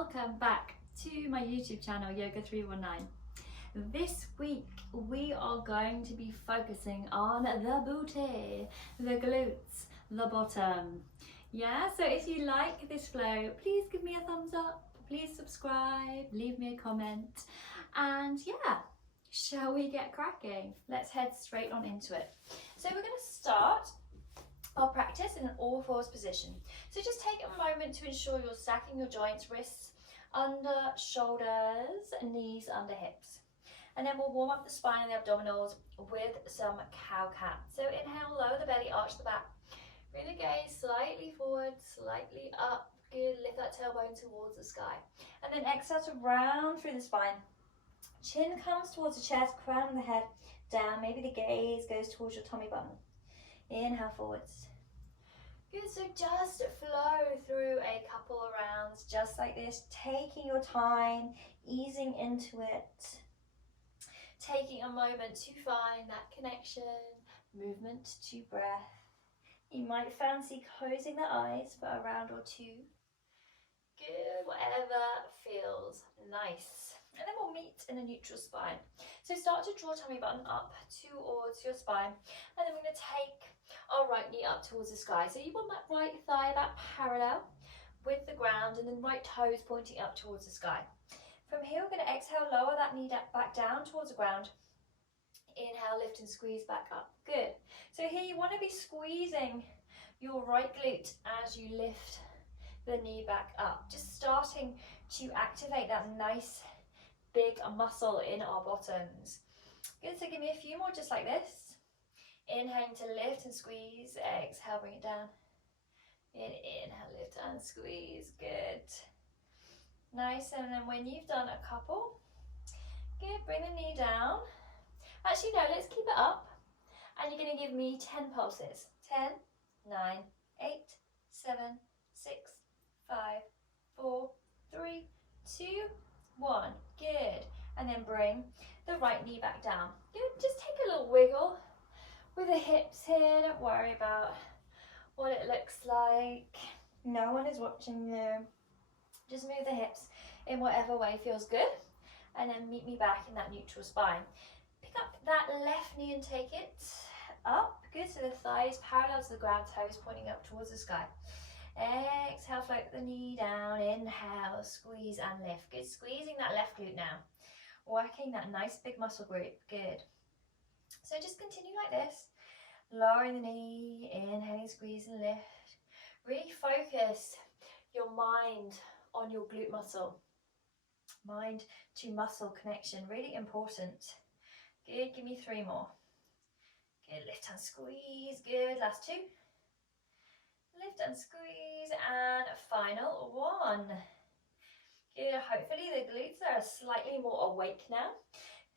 welcome back to my YouTube channel Yoga 319. This week we are going to be focusing on the booty, the glutes, the bottom. Yeah, so if you like this flow, please give me a thumbs up, please subscribe, leave me a comment, and yeah, shall we get cracking? Let's head straight on into it. So we're going to start our practice in an all fours position. So just take a moment to ensure you're stacking your joints, wrists under shoulders, knees under hips. And then we'll warm up the spine and the abdominals with some cow-cat. So inhale, lower the belly, arch the back. Bring the gaze slightly forward, slightly up. Good, lift that tailbone towards the sky. And then exhale to round through the spine. Chin comes towards the chest, crown of the head down. Maybe the gaze goes towards your tummy button. Inhale forwards. Good, so just flow through a couple of rounds just like this, taking your time, easing into it, taking a moment to find that connection, movement to breath. You might fancy closing the eyes for a round or two. Good, whatever feels nice. And then we'll meet in a neutral spine. So start to draw tummy button up towards your spine, and then we're going to take our right knee up towards the sky. So you want that right thigh about parallel with the ground, and then right toes pointing up towards the sky. From here, we're going to exhale, lower that knee back down towards the ground. Inhale, lift and squeeze back up. Good. So here you want to be squeezing your right glute as you lift the knee back up. Just starting to activate that nice big muscle in our bottoms. Good, so give me a few more just like this. Inhaling to lift and squeeze, exhale, bring it down. Inhale, lift and squeeze, good. Nice, and then when you've done a couple, good, bring the knee down. Actually, no, let's keep it up. And you're going to give me 10 pulses. 10, 9, 8, 7, 6, 5, 4, 3, 2, 1. Good. And then bring the right knee back down. Good, just take a little wiggle with the hips here. Don't worry about what it looks like. No one is watching you. Just move the hips in whatever way feels good. And then meet me back in that neutral spine. Pick up that left knee and take it up. Good, so the thighs parallel to the ground, toes pointing up towards the sky. Exhale, float the knee down. Inhale, squeeze and lift. Good, squeezing that left glute now. Working that nice big muscle group. Good. So just continue like this. Lowering the knee, inhaling, squeeze and lift. Really focus your mind on your glute muscle. Mind to muscle connection, really important. Good, give me 3 more. Good, lift and squeeze. Good, last 2. Lift and squeeze, and final 1. Good, hopefully the glutes are slightly more awake now.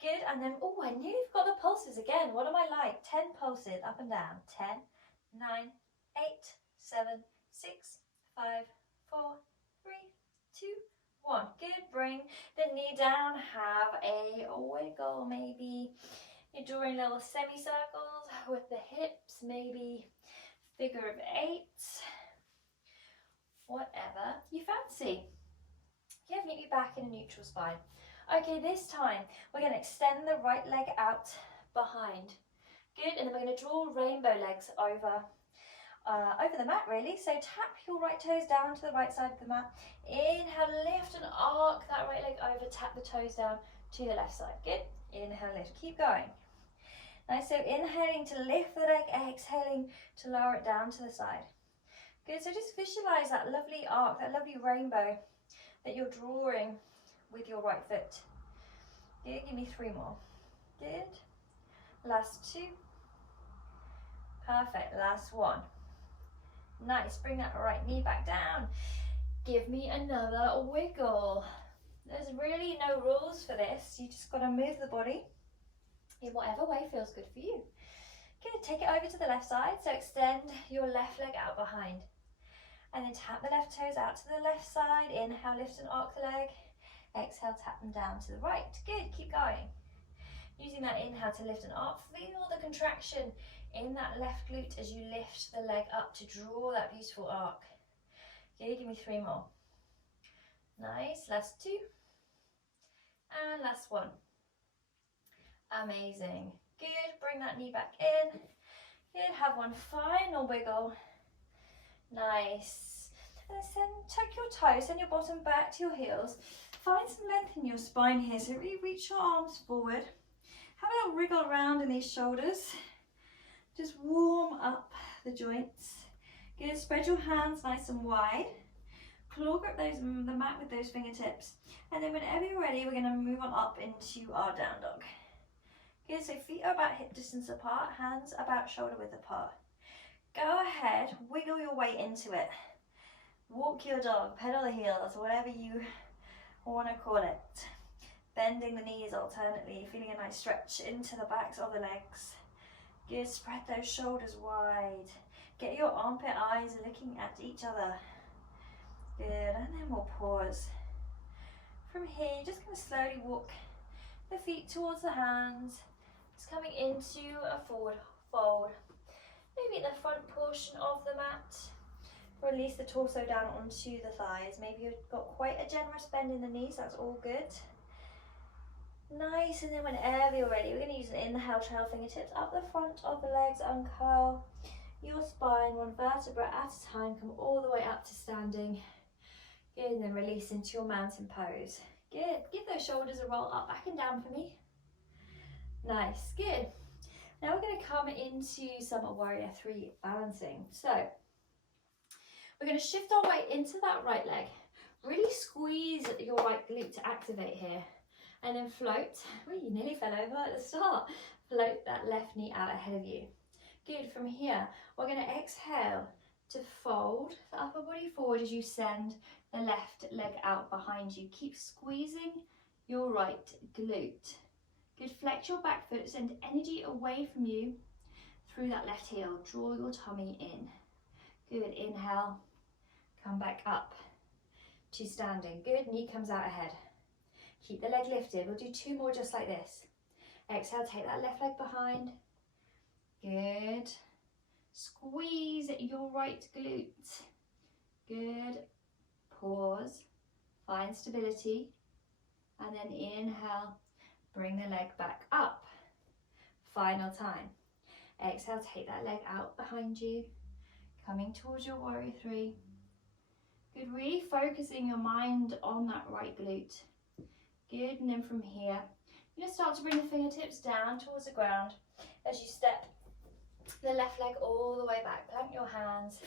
Good, and then, oh, I nearly forgot the pulses again. What am I like? 10 pulses up and down. 10, 9, 8, 7, 6, 5, 4, 3, 2, 1. Good, bring the knee down. Have a wiggle, maybe. You're drawing little semicircles with the hips, maybe figure of 8. Whatever you fancy. Yeah, meet me back in a neutral spine. Okay, this time we're going to extend the right leg out behind. Good, and then we're going to draw rainbow legs over the mat really. So tap your right toes down to the right side of the mat. Inhale, lift and arc that right leg over, tap the toes down to the left side. Good, inhale, lift, keep going. Nice, so inhaling to lift the leg, exhaling to lower it down to the side. Good, so just visualize that lovely arc, that lovely rainbow that you're drawing with your right foot. Good, give me 3 more. Good. Last 2. Perfect, last 1. Nice, bring that right knee back down. Give me another wiggle. There's really no rules for this. You just got to move the body in whatever way feels good for you. Good, take it over to the left side. So extend your left leg out behind. And then tap the left toes out to the left side. Inhale, lift and arc the leg. Exhale, tap them down to the right. Good, keep going. Using that inhale to lift and arc. Feel the contraction in that left glute as you lift the leg up to draw that beautiful arc. Okay, give me 3 more. Nice, last 2. And last 1. Amazing. Good, bring that knee back in. Good, have one final wiggle. Nice. And then tuck your toes, send your bottom back to your heels. Find some length in your spine here, so really reach your arms forward. Have a little wriggle around in these shoulders. Just warm up the joints. Good, spread your hands nice and wide. Claw grip the mat with those fingertips. And then whenever you're ready, we're going to move on up into our down dog. Good, so feet are about hip distance apart, hands about shoulder width apart. Go ahead, wiggle your way into it. Walk your dog, pedal the heels, whatever you want to call it. Bending the knees alternately, feeling a nice stretch into the backs of the legs. Good, spread those shoulders wide. Get your armpit eyes looking at each other. Good, and then we'll pause. From here, you're just going to slowly walk the feet towards the hands. It's coming into a forward fold. Maybe the front portion of the mat. Release the torso down onto the thighs. Maybe you've got quite a generous bend in the knees, that's all good. Nice, and then whenever you're ready, we're going to use an inhale, trail fingertips up the front of the legs, uncurl your spine, one vertebra at a time, come all the way up to standing. Good, and then release into your mountain pose. Good, give those shoulders a roll up, back and down for me. Nice, good. Now we're going to come into some warrior 3 balancing. So we're going to shift our weight into that right leg. Really squeeze your right glute to activate here. And then float. Oh, you nearly fell over at the start. Float that left knee out ahead of you. Good, from here, we're going to exhale to fold the upper body forward as you send the left leg out behind you. Keep squeezing your right glute. Good, flex your back foot, send energy away from you through that left heel. Draw your tummy in. Good, inhale, come back up to standing. Good, knee comes out ahead. Keep the leg lifted. We'll do 2 more just like this. Exhale, take that left leg behind. Good. Squeeze your right glute. Good. Pause. Find stability. And then inhale. Bring the leg back up. Final time. Exhale, take that leg out behind you. Coming towards your warrior 3. Good. Really focusing your mind on that right glute. Good, and then from here, you're going to start to bring the fingertips down towards the ground as you step the left leg all the way back. Plant your hands,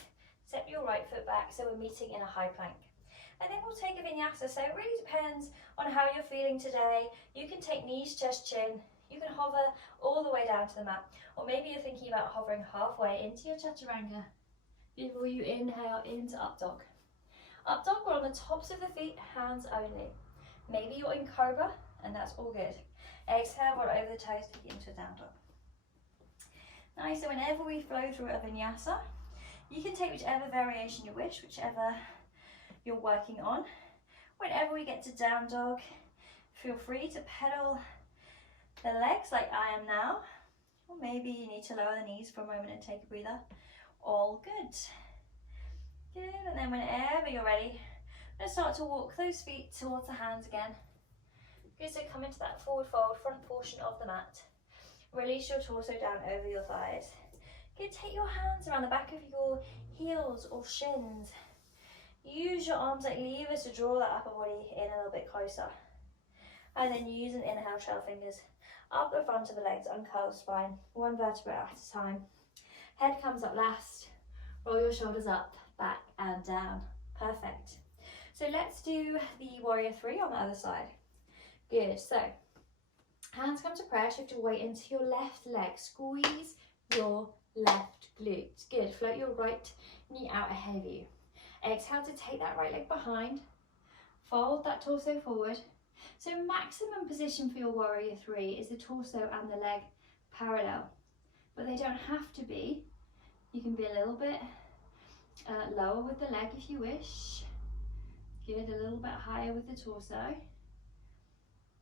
step your right foot back so we're meeting in a high plank. And then we'll take a vinyasa, so it really depends on how you're feeling today. You can take knees, chest, chin. You can hover all the way down to the mat. Or maybe you're thinking about hovering halfway into your chaturanga before you inhale into up dog. Up dog, we're on the tops of the feet, hands only. Maybe you're in cobra, and that's all good. Exhale, roll over the toes, take it into a down dog. Nice, so whenever we flow through a vinyasa, you can take whichever variation you wish, whichever you're working on. Whenever we get to down dog, feel free to pedal the legs like I am now, or maybe you need to lower the knees for a moment and take a breather. All good. Good, and then whenever you're ready, I'm going to start to walk those feet towards the hands again. Good, so come into that forward fold, front portion of the mat. Release your torso down over your thighs. Good, take your hands around the back of your heels or shins. Use your arms like levers to draw that upper body in a little bit closer. And then use an inhale, trail fingers up the front of the legs, uncurl the spine, one vertebra at a time. Head comes up last. Roll your shoulders up, back and down. Perfect. So let's do the warrior 3 on the other side. Good, so hands come to prayer, shift your weight into your left leg. Squeeze your left glute. Good, float your right knee out ahead of you. Exhale to take that right leg behind. Fold that torso forward. So maximum position for your warrior 3 is the torso and the leg parallel. But they don't have to be. You can be a little bit lower with the leg if you wish. Good, a little bit higher with the torso.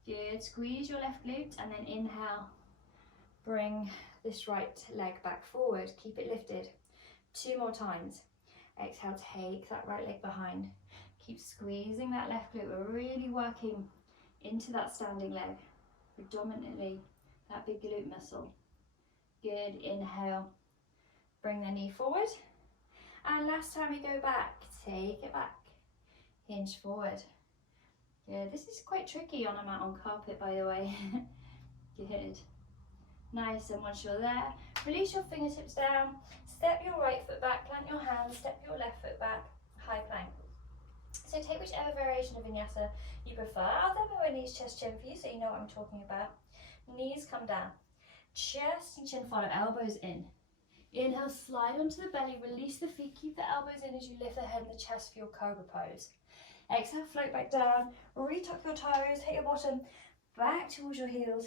Good, squeeze your left glute and then inhale. Bring this right leg back forward, keep it lifted. 2 more times. Exhale, take that right leg behind. Keep squeezing that left glute. We're really working into that standing leg, predominantly that big glute muscle. Good, inhale, bring the knee forward. And last time you go back, take it back, hinge forward. Good, this is quite tricky on a mat on carpet, by the way. Good. Nice, and once you're there, release your fingertips down, step your right foot back, plant your hands, step your left foot back, high plank. So take whichever variation of vinyasa you prefer. I'll demo my knees, chest, chin for you so you know what I'm talking about. Knees come down, chest and chin follow, elbows in. Inhale, slide onto the belly, release the feet, keep the elbows in as you lift the head and the chest for your cobra pose. Exhale, float back down, retuck your toes, hit your bottom back towards your heels,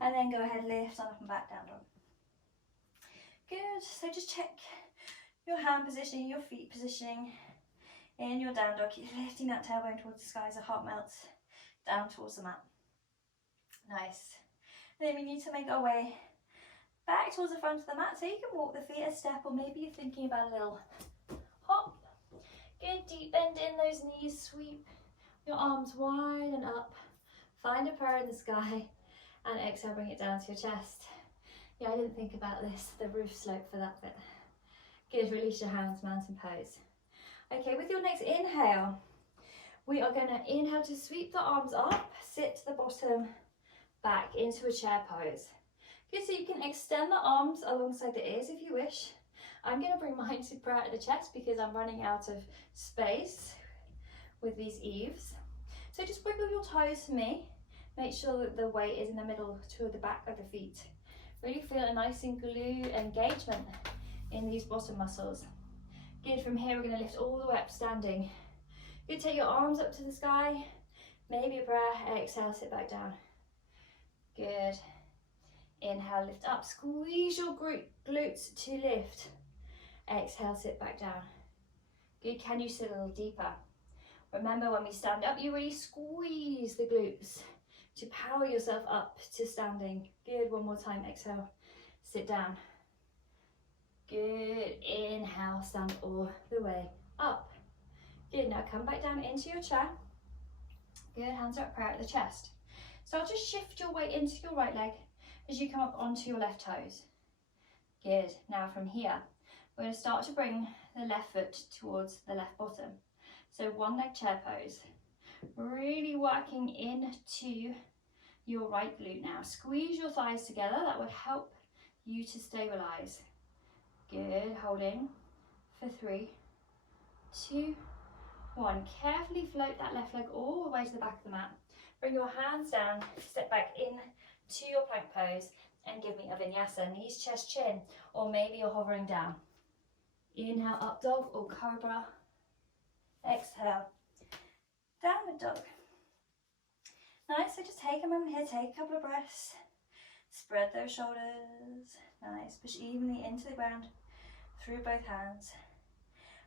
and then go ahead, lift on up and back, down dog. Good, so just check your hand positioning, your feet positioning in your down dog. Keep lifting that tailbone towards the sky as the heart melts down towards the mat. Nice. And then we need to make our way back towards the front of the mat, so you can walk the feet a step, or maybe you're thinking about a little hop. Good, deep bend in those knees, sweep your arms wide and up. Find a prayer in the sky, and exhale, bring it down to your chest. Yeah, I didn't think about this, the roof slope for that bit. Good, release your hands, mountain pose. Okay, with your next inhale, we are going to inhale to sweep the arms up, sit to the bottom, back into a chair pose. Good, so you can extend the arms alongside the ears if you wish. I'm going to bring mine to prayer at the chest because I'm running out of space with these eaves. So just wiggle your toes for me. Make sure that the weight is in the middle to the back of the feet. Really feel a nice and glute engagement in these bottom muscles. Good, from here we're going to lift all the way up standing. Good, take your arms up to the sky. Maybe a prayer, exhale, sit back down. Good. Inhale, lift up, squeeze your glutes to lift. Exhale, sit back down. Good, can you sit a little deeper? Remember, when we stand up, you really squeeze the glutes to power yourself up to standing. Good, one more time, exhale, sit down. Good, inhale, stand all the way up. Good, now come back down into your chair. Good, hands up, prayer at the chest. Start to shift your weight into your right leg as you come up onto your left toes. Good, now from here, we're going to start to bring the left foot towards the left bottom. So one leg chair pose. Really working into your right glute now. Squeeze your thighs together, that would help you to stabilize. Good, holding for 3, 2, 1. Carefully float that left leg all the way to the back of the mat. Bring your hands down, step back in to your plank pose and give me a vinyasa, knees, chest, chin, or maybe you're hovering down. Inhale, up dog or cobra. Exhale, downward dog. Nice, so just take a moment here, take a couple of breaths. Spread those shoulders. Nice, push evenly into the ground through both hands.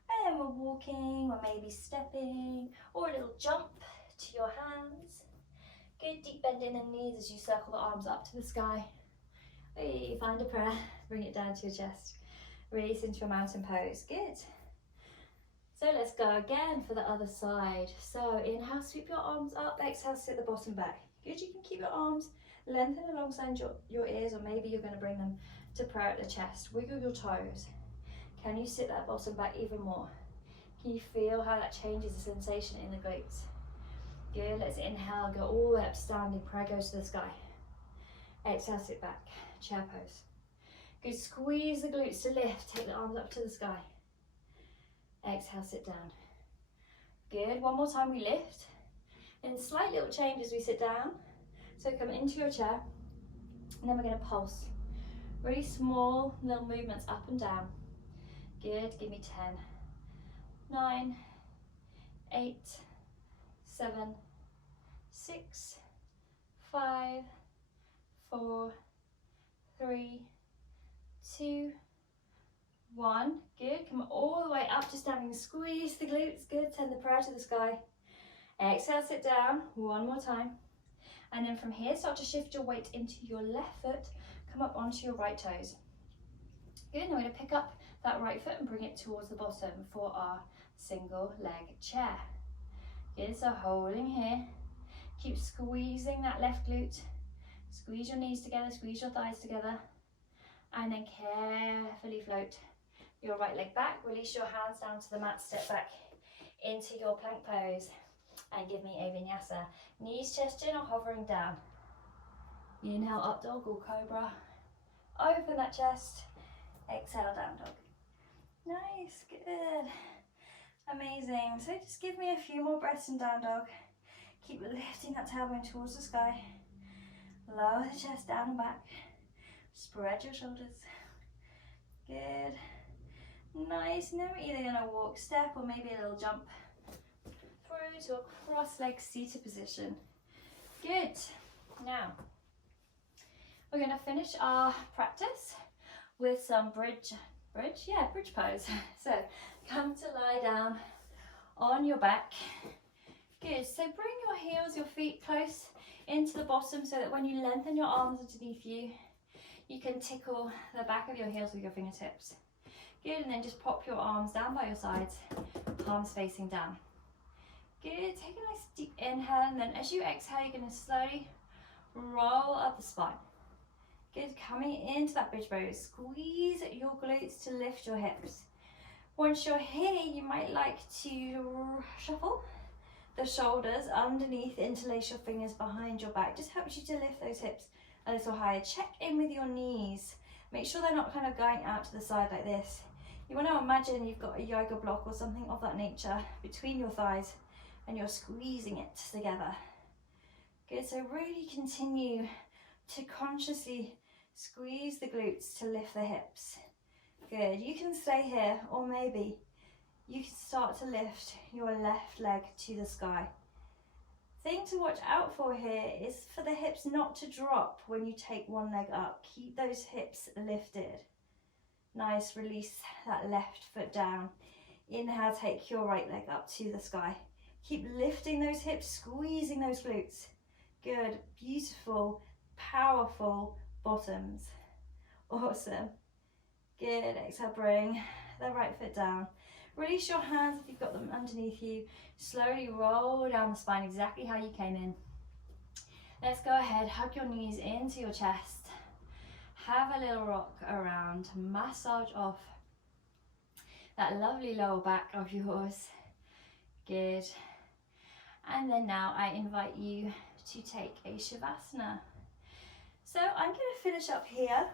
And then we're walking, or maybe stepping, or a little jump to your hands. Good, deep bend in the knees as you circle the arms up to the sky. Hey, find a prayer, bring it down to your chest. Release into a mountain pose, good. So let's go again for the other side. So inhale, sweep your arms up, exhale, sit the bottom back. Good, you can keep your arms lengthened alongside your ears, or maybe you're going to bring them to prayer at the chest. Wiggle your toes. Can you sit that bottom back even more? Can you feel how that changes the sensation in the glutes? Good, let's inhale, go all the way up standing, prayer goes to the sky. Exhale, sit back, chair pose. Good, squeeze the glutes to lift, take the arms up to the sky. Exhale, sit down. Good, one more time we lift. And slight little change as we sit down. So come into your chair, and then we're going to pulse. Really small little movements up and down. Good, give me 10, 9, 8, 7, 6, 5, 4, 3, 2, 1. Good, come all the way up to standing, squeeze the glutes. Good, send the prayer to the sky. Exhale, sit down, one more time. And then from here, start to shift your weight into your left foot, come up onto your right toes. Good, now we're going to pick up that right foot and bring it towards the bottom for our single leg chair. Good, so holding here. Keep squeezing that left glute. Squeeze your knees together, squeeze your thighs together. And then carefully float your right leg back. Release your hands down to the mat, step back into your plank pose. And give me a vinyasa. Knees, chest in, or hovering down. Inhale, up dog or cobra. Open that chest. Exhale, down dog. Nice, good. Amazing. So just give me a few more breaths in down dog. Keep lifting that tailbone towards the sky. Lower the chest down and back. Spread your shoulders. Good. Nice. Now we're either going to walk, step, or maybe a little jump through to a cross-legged seated position. Good. Now, we're going to finish our practice with some bridge pose. So come to lie down on your back. Good. So bring your heels, your feet close into the bottom so that when you lengthen your arms underneath you, you can tickle the back of your heels with your fingertips. Good. And then just pop your arms down by your sides, palms facing down. Good. Take a nice deep inhale, and then as you exhale, you're going to slowly roll up the spine. Good. Coming into that bridge pose. Squeeze your glutes to lift your hips. Once you're here, you might like to shuffle the shoulders underneath, interlace your fingers behind your back. Just helps you to lift those hips a little higher. Check in with your knees. Make sure they're not kind of going out to the side like this. You want to imagine you've got a yoga block or something of that nature between your thighs and you're squeezing it together. Good, so really continue to consciously squeeze the glutes to lift the hips. Good, you can stay here, or maybe you can start to lift your left leg to the sky. Thing to watch out for here is for the hips not to drop when you take one leg up. Keep those hips lifted. Nice, release that left foot down. Inhale, take your right leg up to the sky. Keep lifting those hips, squeezing those glutes. Good, beautiful, powerful bottoms. Awesome. Good, exhale, bring the right foot down. Release your hands if you've got them underneath you. Slowly roll down the spine exactly how you came in. Let's go ahead, hug your knees into your chest. Have a little rock around, massage off that lovely lower back of yours. Good. And then now I invite you to take a Shavasana. So I'm going to finish up here,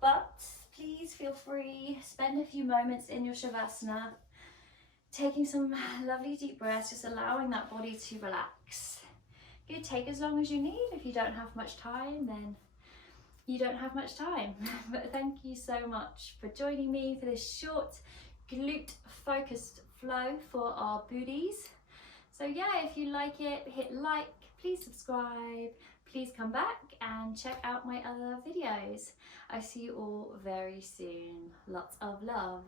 but please feel free, spend a few moments in your Shavasana, taking some lovely deep breaths, just allowing that body to relax. Good, take as long as you need. If you don't have much time, then you don't have much time. But thank you so much for joining me for this short glute focused flow for our booties. So yeah, if you like it, hit like, please subscribe, please come back and check out my other videos. I see you all very soon. Lots of love.